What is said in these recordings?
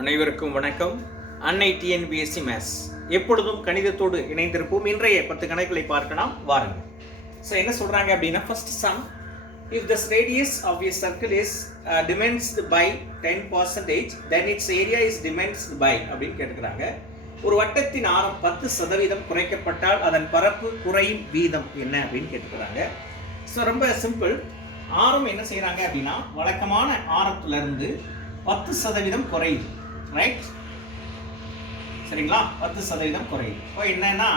அனைவருக்கும் வணக்கம். அன்னை டிஎன்பிஎஸ்சி மேத்ஸ் எப்பொழுதும் கணிதத்தோடு இணைந்திருப்போம். இன்றைய 10 கணக்குகளை பார்க்கலாம் வாருங்கள். ஸோ என்ன சொல்றாங்க அப்படின்னா, first sum, if the radius of a circle is diminished by 10%, then its area is diminished by அப்படின்னு கேட்டுக்கிறாங்க. ஒரு வட்டத்தின் ஆரம் 10% குறைக்கப்பட்டால் அதன் பரப்பு குறையும் வீதம் என்ன அப்படின்னு கேட்டுக்கிறாங்க. ஸோ ரொம்ப சிம்பிள். ஆரம் என்ன செய்யறாங்க அப்படின்னா, வழக்கமான ஆரத்திலிருந்து 10% குறையுது, ரைட்? சரிங்களா? 10% குறையுது. இப்போ என்னன்னா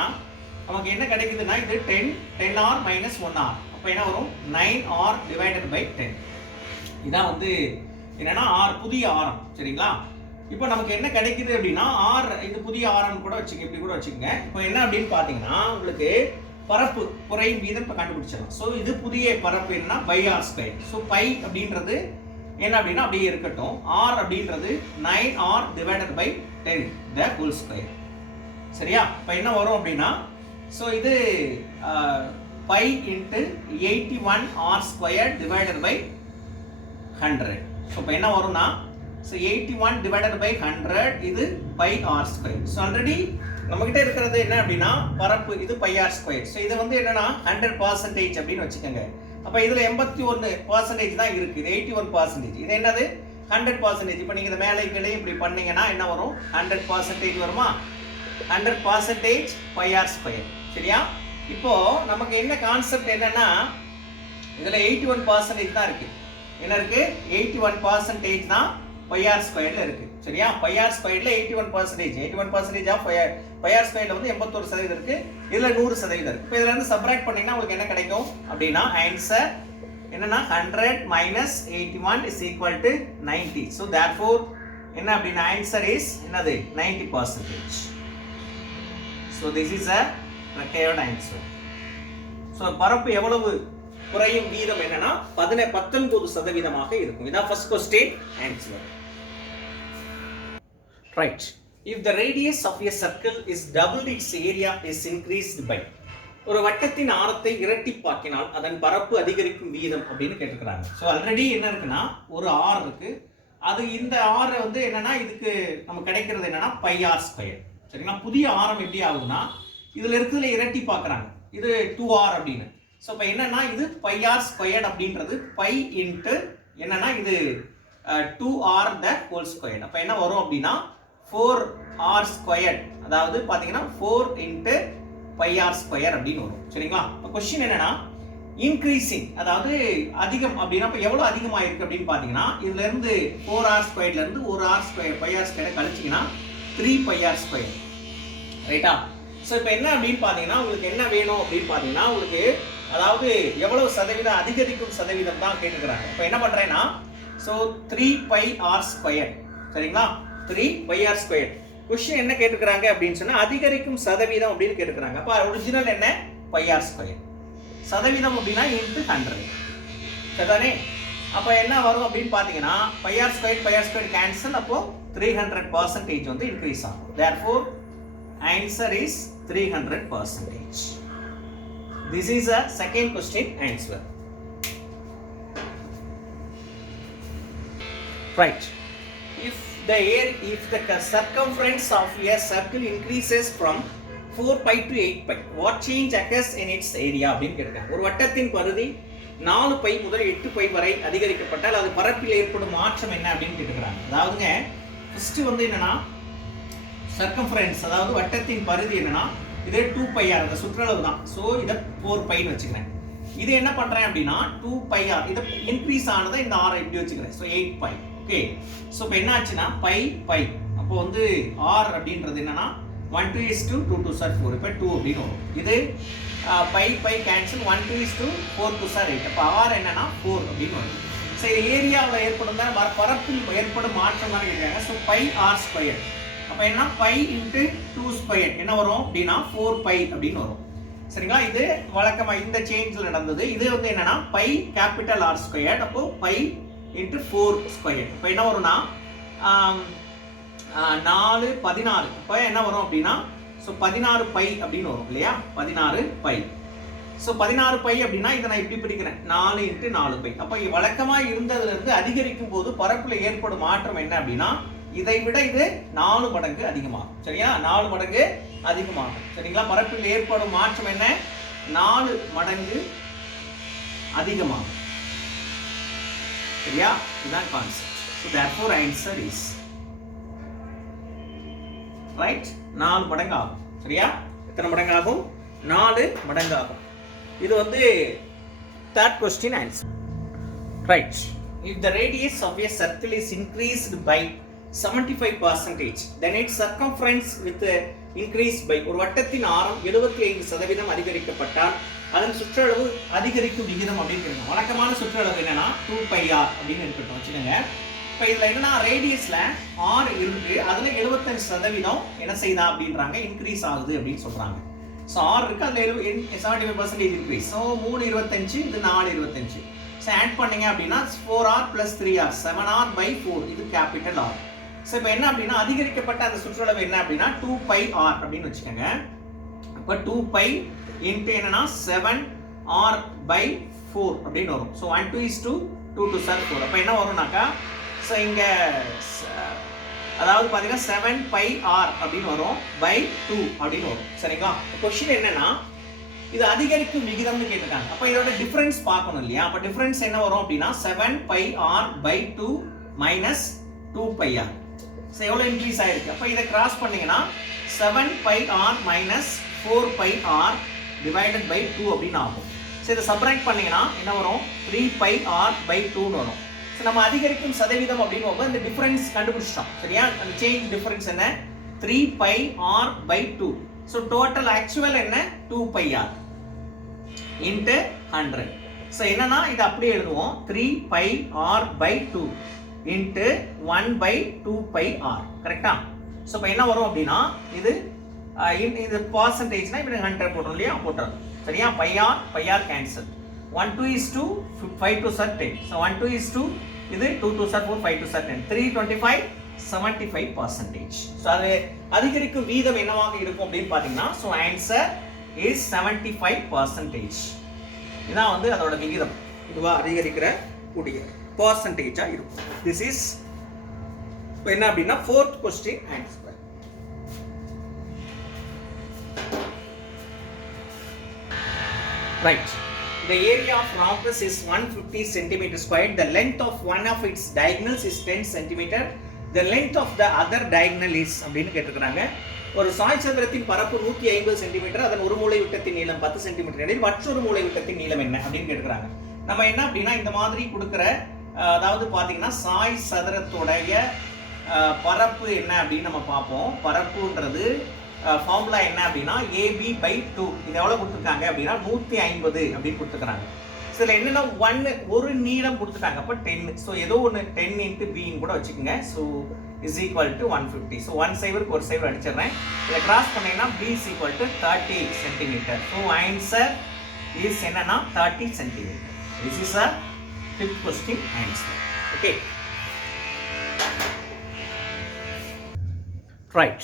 நமக்கு என்ன கிடைக்குதுன்னா, இது 10r minus 1r. அப்போ என்ன வரும்? 9r divided by 10. இதான் வந்து என்னன்னா r புதிய ஆரம். சரிங்களா? இப்போ நமக்கு என்ன கிடைக்குது அப்படின்னா, r இது புதிய ஆரம் கூட வச்சுக்க, இப்படி கூட வச்சுக்கோங்க. இப்போ என்ன அப்படின்னு பார்த்தீங்கன்னா, உங்களுக்கு பரப்பு குறையும் வீதம் இப்போ கண்டுபிடிச்சிடலாம். ஸோ இது புதிய பரப்பு என்னன்னா pi R square. So pi அப்படின்றது என்ன அப்படின்னா அப்படியே இருக்கட்டும். r அப்படின்றது 9r divided by 10 the whole square. சரியா? இப்போ என்ன வரும் அப்படின்னா, ஸோ இது pi into 81r square divided by 100. So இப்போ என்ன வரும்னா, ஸோ 81 divided by 100 இது pi R square. So already நம்மகிட்ட இருக்கிறது என்ன அப்படின்னா பரப்பு, இது பை ஆர் ஸ்கொயர். ஸோ இது வந்து என்னன்னா 100% அப்படின்னு வச்சுக்கோங்க. அப்போ இதில் 81% தான் இருக்குது, இது 81%. இது என்னது 100%. இப்போ நீங்கள் இந்த மேலே கீழே இப்படி பண்ணீங்கன்னா என்ன வரும்? 100% வருமா? 100% பை ஆர் ஸ்கொயர். சரியா? இப்போ நமக்கு என்ன கான்செப்ட் என்னன்னா, இதில் 81% தான் இருக்கு. என்ன இருக்கு? 81% தான் பை ஆர் ஸ்கொயர்ல இருக்கு. சரியா? பை ஆர் ஸ்கொயர்ல 81%. 81% ஆஃப் பை ஆர் ஸ்கொயர்ல வந்து 81% இருக்கு. இதுல 100% இருக்கு. இப்போ இதுல இருந்து சப்ட்ராக்ட் பண்ணீங்கன்னா உங்களுக்கு என்ன கிடைக்கும் அப்படின்னா, ஆன்சர் என்னன்னா 100 minus 81 is equal to 90. So therefore என்ன அப்படின்னா ஆன்சர் இஸ் என்னது? 90%. So this is a required answer. So பரப்பு எவ்வளவு குறையும் வீதம் என்னன்னா 19% இருக்கும். இதான் first question answer. Right. If the radius of a circle is doubled, its area is increased by. ஒரு வட்டத்தின் ஆரத்தை இரட்டிப்பாக்கினால் அதன் பரப்பு அதிகரிக்கும் வீதம் அப்படின்னு கேட்டுக்கிறாங்க. ஸோ ஆல்ரெடி என்ன இருக்குன்னா, ஒரு ஆர் இருக்கு. அது இந்த ஆரை வந்து என்னன்னா இதுக்கு நம்ம கிடைக்கிறது என்னன்னா பை ஆர் ஸ்கொயர். சரிங்களா? புதிய ஆரம் எப்படி ஆகுதுன்னா, இதுல இருக்கிறதுல இரட்டி பார்க்குறாங்க. இது 2r அப்படின்னு. ஸோ இப்போ என்னன்னா இது பை ஆர் ஸ்கொயர்ட் அப்படின்றது பை இன்ட்டு என்னன்னா இது 2r த ஹோல் ஸ்கொயர்ட். அப்போ என்ன வரும் அப்படின்னா 4r ஸ்கொயர்ட், அதாவது பார்த்தீங்கன்னா 4 இன்ட்டு பை ஆர் ஸ்கொயர் அப்படின்னு வரும். சரிங்களா? இப்போ கொஸ்டின் என்னன்னா, இன்க்ரீசிங், அதாவது அதிகம் அப்படின்னா இப்போ எவ்வளோ அதிகமாயிருக்கு அப்படின்னு பார்த்தீங்கன்னா, இதுல இருந்து 4r ஸ்கொயர்ல இருந்து ஒரு r ஸ்கொயர் பை ஆர் ஸ்கொயரை கழிச்சிங்கன்னா 3 பை ஆர் ஸ்கொயர். ரைட்டா? ஸோ இப்போ என்ன அப்படின்னு பார்த்தீங்கன்னா, உங்களுக்கு என்ன வேணும் அப்படின்னு பார்த்தீங்கன்னா, உங்களுக்கு அதாவது எவ்வளவு சதவீதம் அதிகரிக்கும் சதவீதம் தான் கேட்டுக்கிறாங்க. இப்போ என்ன பண்றேன்னா, ஸோ 3 பை ஆர் ஸ்கொயர். சரிங்களா? 3 பை ஆர் ஸ்கொயர். கொஸ்டின் என்ன கேட்டுக்கிறாங்க அப்படின்னு சொன்னா, அதிகரிக்கும் சதவீதம் அப்படின்னு கேட்டுக்கிறாங்க. அப்போ ஒரிஜினல் என்ன? Pi R square. சதவீதம் அப்படின்னா இன்ட்டு 100. சரிதானே? அப்போ என்ன வரும் அப்படின்னு பார்த்தீங்கன்னா, பை ஆர் ஸ்கொயர் கேன்சல். அப்போ 300% வந்து இன்க்ரீஸ் ஆகும். Therefore answer is 300%. This is a second question answer. Right. If the circumference of a circle increases from 4 pi to 8 pi, what change occurs in its area அப்படின்னு கேட்கிறாங்க. ஒரு வட்டத்தின் பரிதி 4 by முதல் 8 by வரை அதிகரிக்கப்பட்டால் அது பரப்பில் ஏற்படும் மாற்றம் என்ன அப்படின்னு கேட்கிறாங்க. அதாவதுங்க ஃபர்ஸ்ட் வந்து என்னன்னா, சர்க்கம்ஃபரன்ஸ் அதாவது வட்டத்தின் பரிதி என்னன்னா, இதே 2 பை ஆர், அந்த சுற்றளவு தான். ஸோ இதை 4 பைன்னு வச்சுக்கிறேன். இது என்ன பண்றேன் அப்படின்னா 2 பை ஆர், இதை இன்க்ரீஸ் ஆனதை இந்த ஆரை இப்படி வச்சுக்கிறேன். So 8 by. ஓகே. ஸோ இப்போ என்ன ஆச்சுன்னா பை பை, அப்போ வந்து ஆர் அப்படின்றது என்னன்னா 1 2 is 2 2 2 are 4. இப்போ 2 அப்படின்னு வரும். இது by by cancel, 1 2 is 2 4 2 are 8. அப்போ ஆர் என்னன்னா 4 அப்படின்னு வரும். ஸோ இது ஏரியாவில் ஏற்படும் தான் பரப்பில் ஏற்படும் மாற்றம் தான் கேட்குறாங்க. So pi R square. அப்போ என்ன? பை இன்ட்டு 2 ஸ்கொயர் என்ன வரும் அப்படின்னா 4 பை அப்படின்னு வரும். சரிங்களா? இது வழக்கமாக இந்த சேஞ்சில் நடந்தது. இது வந்து என்னன்னா பை கேபிட்டல் ஆர் ஸ்கொயர். அப்போ பை இன்ட்டு 4 ஸ்கொயர். இப்போ என்ன வரும்னா 4 16. இப்போ என்ன வரும் அப்படின்னா, ஸோ 16 பை அப்படின்னு வரும் இல்லையா? 16 பை. ஸோ 16 பை அப்படின்னா இதை நான் இப்படி பிடிக்கிறேன், 4 இன்ட்டு 4 பை. அப்போ வழக்கமாக இருந்ததுல இருந்து அதிகரிக்கும் போது பரப்புல ஏற்படும் மாற்றம் என்ன அப்படின்னா இதை விட இது 4 மடங்கு அதிகமாகும். சரியா? 4 மடங்கு அதிகமாகும். சரிங்களா? பரப்பில் ஏற்படும் மாற்றம் என்ன? 4 மடங்கு அதிகமாகும். சரியா? இதுதான் concept. So therefore answer is right 4 மடங்கு ஆகும். சரியா? எத்தனை மடங்கு ஆகும்? 4 மடங்கு ஆகும். இது வந்து third question answer. Right. If the radius of a circle is increased by 75%, then its circumference with increased by ஒரு வட்டத்தின் ஆரம் 75% அதிகரிக்கப்பட்டால் அதன் சுற்றளவு அதிகரிக்கும் விகிதம் அப்படின்னு இருக்கும். வழக்கமான சுற்றளவு என்னன்னா 2πr அப்படின்னு இருக்கட்டும் வச்சுக்கோங்க. இப்போ இதில் என்னன்னா ரேடியஸ்ல r இருக்கு, அதுல 75% என்ன செய்தா அப்படின்றாங்க, இன்க்ரீஸ் ஆகுது அப்படின்னு சொல்றாங்க. ஸோ r இருக்கு, அதுல 75% இன்க்ரீஸ். ஸோ 325 இது 425. ஸோ ஆட் பண்ணீங்க அப்படின்னா 4r + 3r 7r/4 இது கேபிட்டல் R. ஸோ இப்போ என்ன அப்படின்னா அதிகரிக்கப்பட்ட அந்த சுற்றளவு என்ன அப்படின்னா 2πr அப்படின்னு வச்சுக்கோங்க. அப்போ 2π இன்ட்டு என்னன்னா 7r/4 அப்படின்னு வரும். So 1 2 is 2 2 2 sir 4. அப்போ என்ன வரும்னாக்கா ஸோ இங்கே அதாவது பார்த்தீங்கன்னா 7πr அப்படின்னு வரும் /2 அப்படின்னு வரும். சரிங்களா? கொஸ்டின் என்னன்னா இது அதிகரிக்கும் விகிதம்னு கேட்டிருக்காங்க. அப்போ இதோட டிஃபரன்ஸ் பார்க்கணும் இல்லையா? அப்போ டிஃபரன்ஸ் என்ன வரும் அப்படின்னா 7πr/2 மைனஸ் 2πr. ஸோ எவ்வளோ இன்க்ரீஸ் ஆயிருக்கு? அப்போ இதை கிராஸ் பண்ணீங்கன்னா 7πr minus 4πr divided by 2 அப்படின்னு ஆகும். ஸோ இதை சப்ராக்ட் பண்ணீங்கன்னா என்ன வரும்? 3πr/2ன்னு வரும். ஸோ நம்ம அதிகரிக்கும் சதவீதம் அப்படின்னு போகும்போது இந்த டிஃபரன்ஸ் கண்டுபிடிச்சிட்டோம். சரியா? அந்த சேஞ்ச் டிஃபரன்ஸ் என்ன? 3πr/2. ஸோ டோட்டல் ஆக்சுவல் என்ன? 2πr into 100. ஸோ என்னன்னா இது அப்படியே எழுதுவோம் 3πr/2 இன்ட்டு 1/2πr. கரெக்டா? ஸோ இப்போ என்ன வரும் அப்படின்னா இது இது பர்சன்டேஜ்னா இப்போ 100 போட்டோம் இல்லையா? போட்டோம். சரியா? πr cancel. 1 2 is 2 5 2 are 10. So 1 2 is 2 இது 2 2 are 4 5 2 are 10. 325 75%. ஸோ அது அதிகரிக்கும் வீதம் என்னவாக இருக்கும் அப்படின்னு பார்த்தீங்கன்னா ஸோ ஆன்சர் இஸ் 75%. இதான் வந்து அதோட விகிதம். இதுவா அதிகரிக்கிற கூடிய பர்சன்டேஜா இருக்கும். திஸ் இஸ் என்ன அப்படின்னா fourth question answer. Right. The area of rhombus is 150 cm squared. The length of one of its diagonals is 10 cm. The length of the other diagonal is அப்படின்னு கேட்டிருக்காங்க. ஒரு சாய்சதுரத்தின் பரப்பு 150 cm, அதன் ஒரு மூலை விட்டத்தின் நீளம் 10 cm எனில் மற்றொரு மூலை விட்டத்தின் நீளம் என்ன அப்படின்னு கேட்டிருக்காங்க. நம்ம என்ன அப்படின்னா இந்த மாதிரி கொடுக்குற அதாவது பார்த்தீங்கன்னா சாய் சதுரத்துடைய பரப்பு என்ன அப்படின்னு நம்ம பார்ப்போம். பரப்புன்றது ஃபார்முலா என்ன அப்படின்னா AB/2. இது எவ்வளோ கொடுத்துருக்காங்க அப்படின்னா 150 அப்படின்னு கொடுத்துருக்காங்க. இதில் என்னென்னா ஒரு நீளம் கொடுத்துட்டாங்க. அப்போ 10. ஸோ ஏதோ ஒன்று 10 × Bன்னு கூட வச்சுக்கோங்க. So is equal to 150. So 1 சைவருக்கு ஒரு சைவர் அடிச்சிடுறேன். இதை கிராஸ் பண்ணீங்கன்னா B is equal to 30 cm. So answer is என்னன்னா 30 cm. This is a fifth question answer. Okay. Right.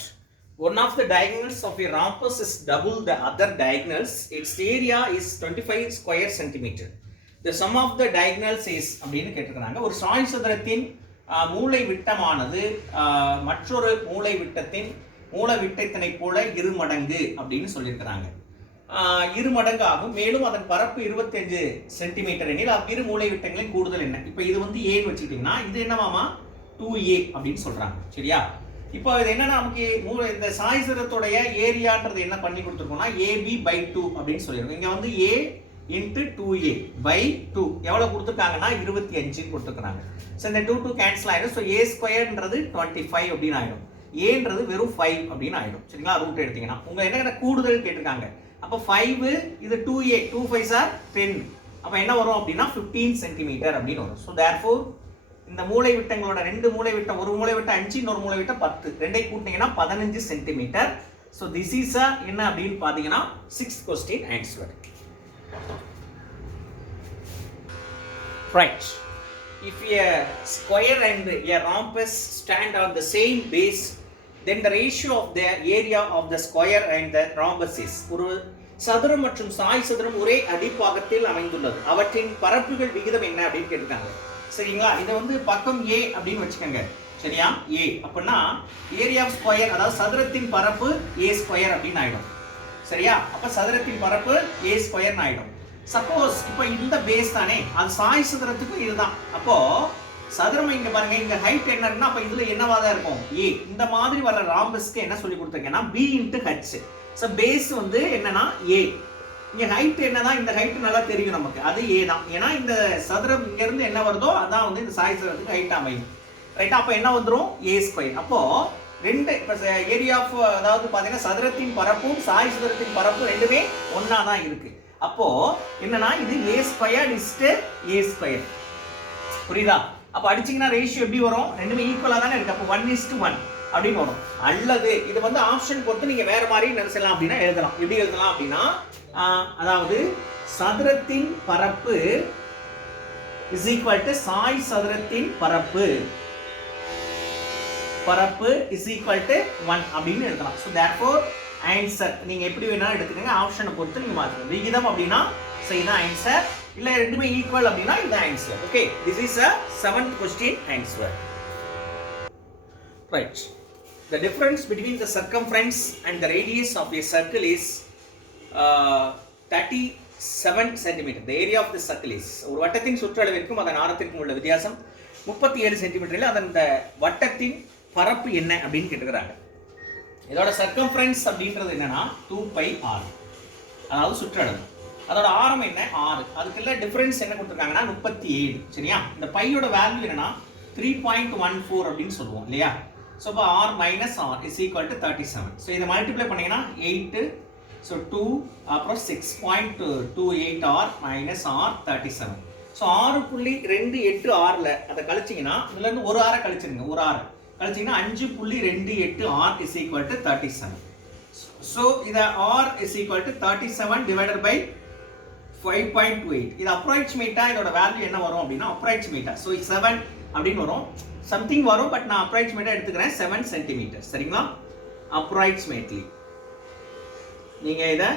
One of the diagonals of a rhombus is double the other diagonals. Its area is 25 square centimeter. The sum of the diagonals is அப்படின்னு கேட்டிருக்காங்க. ஒரு சாய் சதுரத்தின் மூலை விட்டமானது மற்றொரு மூலை விட்டத்தின் மூல விட்டத்தினை போல 2 மடங்கு அப்படின்னு சொல்லியிருக்கிறாங்க. 2 மடங்கு ஆகும். மேலும் அதன் பரப்பு 25 சென்டிமீட்டர் எனில் அவ்விரு மூலை விட்டங்களின் கூடுதல் என்ன? இப்போ இது வந்து ஏன்னு வச்சுக்கிட்டீங்கன்னா இது என்னவாமா 2a அப்படின்னு சொல்றாங்க. சரியா? இப்போ இது என்னன்னா நமக்கு இந்த சாய்சதுரத்துடைய ஏரியான்றது என்ன பண்ணி கொடுத்துருக்கோம்னா AB/2 அப்படின்னு சொல்லியிருக்கோம். இங்க வந்து a × 2a/2 எவ்வளவு கொடுத்துருக்காங்கன்னா 25 கொடுத்துருக்காங்க. ஸோ இந்த 2 2 கேன்சல் ஆயிடும். ஸோ a² 25 அப்படின்னு ஆயிடும். ஏன்றது வெறும் 5 அப்படின்னு ஆயிடும். சரிங்களா? ரூட் எடுத்தீங்கன்னா உங்க என்ன கூடுதல் கேட்டிருக்காங்க. அப்போ 5 இது 2a 2 5s are 10. அப்போ என்ன வரும் அப்படின்னா 15 சென்டிமீட்டர் அப்படின்னு வரும். ஸோ தேர்ஃபோர் இந்த மூலை விட்டங்களோட ரெண்டு மூலை விட்டம், ஒரு மூலை விட்டம் 5 இன்னொரு மூலை விட்டம் 10, ரெண்டை கூட்டினீங்கன்னா 15 சென்டிமீட்டர். ஸோ திஸ் இஸ் என்ன அப்படின்னு பார்த்தீங்கன்னா 6th question answer. Right. If a square and a rhombus stand on the same base, then the ratio of the area of the square and the rhombus is. ஒரு சதுரம் மற்றும் சாய் சதுரம் ஒரே அடிப்பாகத்தில் அமைந்துள்ளது. அவற்றின் பரப்புகள் விகிதம் என்ன அப்படின்னு கேட்டிருக்காங்க. சரிங்களா? இதை வந்து பக்கம் A அப்படின்னு வச்சுக்கோங்க. சரியா? a அப்படின்னா ஏரியா ஆஃப் ஸ்கொயர், அதாவது சதுரத்தின் பரப்பு a ஸ்கொயர் அப்படின்னு ஆயிடும். சரியா? அப்ப சதுரத்தின் பரப்பு a ஸ்கொயர்னு ஆயிடும். சப்போஸ் இப்போ இந்த பேஸ் தானே, அது சாய் சதுரத்துக்கும் இதுதான். அப்போ சதுரம் இங்க பாருங்க, இங்க ஹைட் என்ன இருக்குன்னா அப்ப இதுல என்னவா தான் இருக்கும்? a. இந்த மாதிரி வர ராம்பஸ்க்கு என்ன சொல்லி கொடுத்திருக்கேன்னா b * h. சோ பேஸ் வந்து என்னன்னா a. இங்க ஹைட் என்னதான், இந்த ஹைட் நல்லா தெரியும் நமக்கு, அது a தான். ஏன்னா இந்த சதுரம் இங்க இருந்து என்ன வருதோ அதான் வந்து இந்த சாய் சதுரத்துக்கு ஹைட் அமையும். ரைட்டா? அப்ப என்ன வந்துரும்? a square. அப்போ ரெண்டு ஏரியா ஆஃப், அதாவது பாத்தீங்கன்னா சதுரத்தின் பரப்பும் சாய் சதுரத்தின் பரப்பும் ரெண்டுமே ஒண்ணா தான் இருக்கு. அப்போ என்னன்னா இது a square is to a square. புரியுதா? அப்ப அடிச்சீங்கன்னா ரேஷியோ எப்படி வரும்? ரெண்டுமே ஈக்குவலா தானே இருக்கு. அப்போ 1:1 அப்படின்னு வரும். அல்லது இது வந்து ஆப்ஷன் பொறுத்து நீங்க வேற மாதிரி நினைச்சலாம் அப்படின்னா எழுதலாம். எப்படி எழுதலாம் அப்படின்னா, அதாவது சதுரத்தின் பரப்பு இஸ் ஈக்குவல் டு சாய் சதுரத்தின் பரப்பு இஸ் ஈக்குவல் டு 1 அப்படின்னு எழுதலாம். ஸோ தேர்ஃபோர் ஆன்சர் நீங்க எப்படி வேணாலும் எடுத்துக்கங்க, ஆப்ஷனை பொறுத்து நீங்க மாத்துங்க. விகிதம் அப்படின்னா இதுதான் ஆன்சர், இல்ல ரெண்டுமே ஈக்குவல் அப்படின்னா இதுதான் answer. Okay, this is a 7th question answer. Right. The difference between the circumference and the radius of a circle is 37 cm. The area of the circle is, ஒரு வட்டத்தின் சுற்றளவிற்கும் அதன் ஆரத்திற்கும் உள்ள வித்தியாசம் 37 சென்டிமீட்டரில் அதன் வட்டத்தின் பரப்பு என்ன அப்படின்னு கேட்டுக்கிறாங்க. இதோட சர்க்கம்ஃபரன்ஸ் அப்படின்றது என்னன்னா 2πr, அதாவது சுற்றளவு. அதோட ஆரம் என்ன? 6. அதுக்குள்ள டிஃபரன்ஸ் என்ன கொடுத்துருக்காங்கன்னா 37. சரியா? இந்த பையோட வேல்யூ என்னன்னா 3.14 அப்படின்னு சொல்லுவோம் இல்லையா? ஸோ இப்போ r - r is equal to 37. So இதை மல்டிப்ளை பண்ணீங்கன்னா 8, ஸோ 2, அப்புறம் 6.28r - r 37. ஸோ 6.28r அதை கழிச்சிங்கன்னா இதுல இருந்து ஒரு ஆரை கழிச்சிருங்க, ஒரு ஆறு கழிச்சிங்கன்னா 5.28r is equal to 37. So இதை r is equal to 37 divided by 5.28. இது அப்ராக்சிமேட்டா இதோட வேல்யூ என்ன வரும் அப்படின்னா அப்ராக்சிமேட்டா, ஸோ 7 அப்படின்னு வரும், சம்திங் வரும், பட் நான் அப்ராக்சிமேட்டா எடுத்துக்கிறேன் 7 சென்டிமீட்டர். சரிங்களா? அப்ராக்சிமேட்லி நீங்க இதை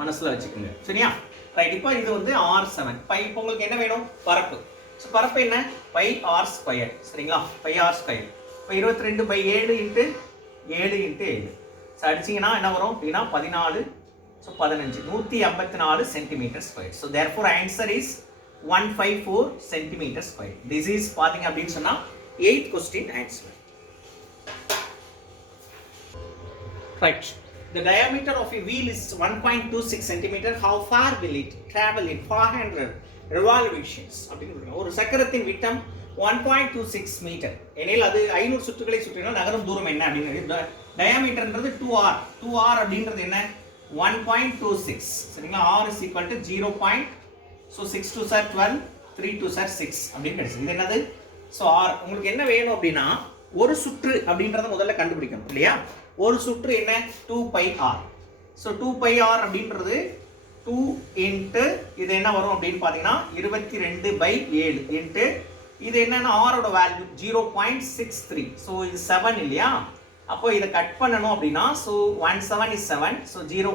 மனசுல வச்சுக்கோங்க. சரியா? ரைட். இப்போ இது வந்து r7 பை. இப்போ உங்களுக்கு என்ன வேணும்? பரப்பு. ஸோ பரப்பு என்ன? πr square. சரிங்களா? πr square. இப்போ 22/7 × 7 × 7. ஸோ அடிச்சிங்கன்னா என்ன வரும் அப்படின்னா 14, so 15, 154 centimetre square. So therefore answer is 154 centimetre square. This is பார்த்தீங்க அப்படின்னு சொன்னா 8th question answer. Right. The diameter of a wheel is 1.26 centimeter. How far will it travel in 400 revolutions? அப்படிங்கிறது ஒரு சக்கரத்தின் விட்டம் 1.26 மீட்டர் எனில் அது 500 சுற்றுகளை சுற்றினால் நகரும் தூரம் என்ன அப்படிங்கிறது. டயாமீட்டர்ன்றது 2r. 2r அப்படின்றது என்ன? 1.26. சரிங்களா? r is equal to 0. So 6 2s are 12, 3 2s are 6 அப்படின்னு கிடைச்சது. இது என்னது? So r. உங்களுக்கு என்ன வேணும் அப்படின்னா ஒரு சுற்று அப்படின்றத முதல்ல கண்டுபிடிக்கணும் இல்லையா? ஒரு சுற்று என்ன? 2πr. ஸோ 2πr அப்படின்றது 2 இன்ட்டு இது என்ன வரும் அப்படின்னு பார்த்தீங்கன்னா 22/7 இன்ட்டு இது என்னன்னா ஆரோட வேல்யூ 0.63. ஸோ இது 7 இல்லையா? அப்போ இதை கட் பண்ணணும் அப்படின்னா ஸோ 17 is 7. ஸோ 0.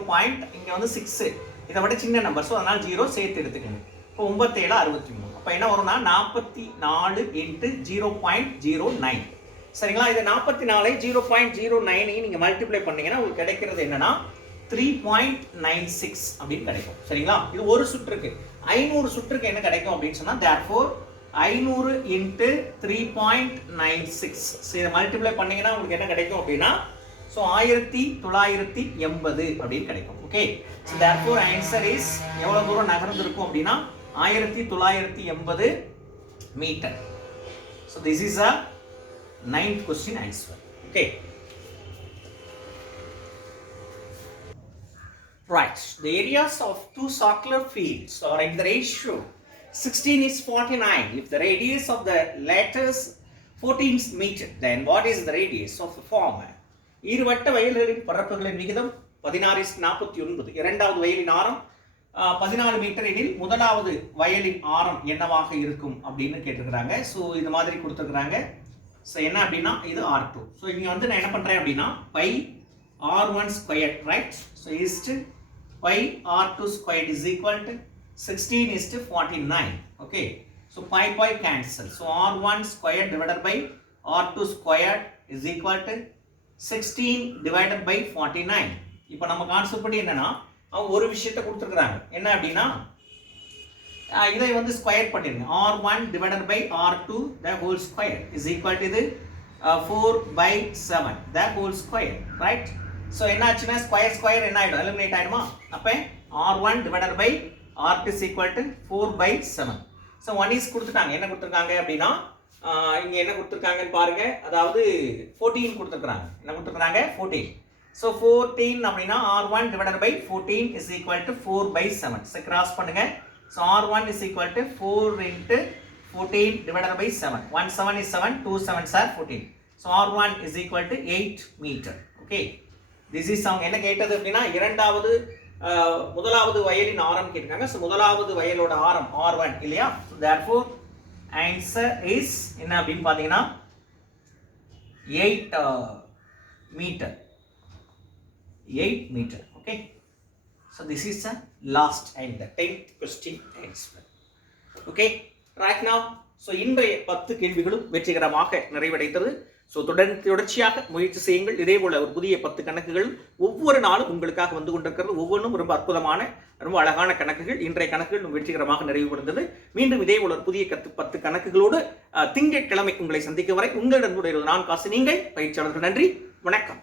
இங்கே வந்து 6 இதை விட சின்ன நம்பர், ஸோ அதனால் 0 சேர்த்து எடுத்துக்கணும். இப்போ 9 7 63. அப்போ என்ன வரும்னா 44 இன்ட்டு 0.09. சரிங்களா? இது 44 0.09 நீங்கள் மல்டிப்ளை பண்ணீங்கன்னா உங்களுக்கு கிடைக்கிறது என்னன்னா 3.96 அப்படின்னு கிடைக்கும். சரிங்களா? இது ஒரு சுற்றுக்கு. 500 சுற்றுக்கு என்ன கிடைக்கும் அப்படின்னு சொன்னா தேர்ஃபோர் 500 இன்ட்டு 3.96. ஸோ இதை மல்டிப்ளை பண்ணீங்கன்னா உங்களுக்கு என்ன கிடைக்கும் அப்படின்னா ஸோ 1980 அப்படின்னு கிடைக்கும். Okay, so therefore answer is எவ்வளோ தூரம் நகர்ந்திருக்கும் அப்படின்னா 1980 metre. So this is a 9th question answer. Okay. Right. The areas of two circular fields are in the ratio 16:49. If the radius of the latter is 14 meter, then what is the radius of the former? இருவட்ட வயல்களின் பரப்புகளின் விகிதம் 16:49. இரண்டாவது violin ஆரம் 14 metre எனில் முதலாவது violin ஆரம் என்னவாக இருக்கும் அப்படின்னு கேட்டிருக்கிறாங்க. ஸோ இது மாதிரி கொடுத்துருக்குறாங்க. ஸோ என்ன அப்படின்னா இது R2. ஸோ இங்கே வந்து நான் என்ன பண்ணுறேன் அப்படின்னா πr1 square, right? So is πr2 square is equal to 16:49. Okay, so pi cancel. So r1 square divided by R2 squared is equal to 16 divided by 49. இப்போ நம்ம கான்செப்ட் படி என்னன்னா அவங்க ஒரு விஷயத்தை கொடுத்துருக்காங்க என்ன அப்படின்னா இதை வந்து ஸ்கொயர் பண்ணிருங்க R1 divided by R2 the whole square is equal to இது 4 by 7 the whole square, right? So என்ன ஆச்சுன்னா ஸ்கொயர் ஸ்கொயர் என்ன ஆயிடும் எலிமினேட் ஆயிடுமா அப்போ R1 divided by R2 is equal to 4 by 7. So 1 is கொடுத்துட்டாங்க என்ன கொடுத்துருக்காங்க அப்படின்னா இங்க என்ன கொடுத்துருக்காங்கன்னு பாருங்க அதாவது 14 கொடுத்துருக்காங்க என்ன கொடுத்துருக்காங்க 14. So 14 அப்படின்னா R1 divided by 14 is equal to 4 by 7. So cross பண்ணுங்க. So R1 is equal to 4 into 14 divided by 7. 1 7 is 7, 2 7s are 14. So R1 is equal to 8 meter. Okay. This is அவங்க என்ன கேட்டது அப்படின்னா முதலாவது வயலின் ஆரம் கேட்டிருக்காங்க. So முதலாவது வயலோட ஆரம் R1 இல்லையா? So therefore answer is என்ன அப்படின்னு பார்த்தீங்கன்னா 8 meter. 8 meter. Okay. So this is the last and the 10th question answer. Okay. Right now. So இன்றைய 10 கேள்விகளும் வெற்றிகரமாக நிறைவடைந்தது. ஸோ தொடர்ச்சியாக முயற்சி செய்யுங்கள். இதே போல ஒரு புதிய 10 கணக்குகள் ஒவ்வொரு நாளும் உங்களுக்காக வந்து கொண்டிருக்கிறது. ஒவ்வொன்றும் ரொம்ப அற்புதமான ரொம்ப அழகான கணக்குகள். இன்றைய கணக்குகள் வெற்றிகரமாக நிறைவுபடுந்தது. மீண்டும் இதே போல ஒரு புதிய 10 கணக்குகளோடு திங்கட்கிழமை உங்களை சந்திக்கும் வரை உங்களிடம் நான் காசு நீங்கள் பயிற்சியாளர்கள். நன்றி, வணக்கம்.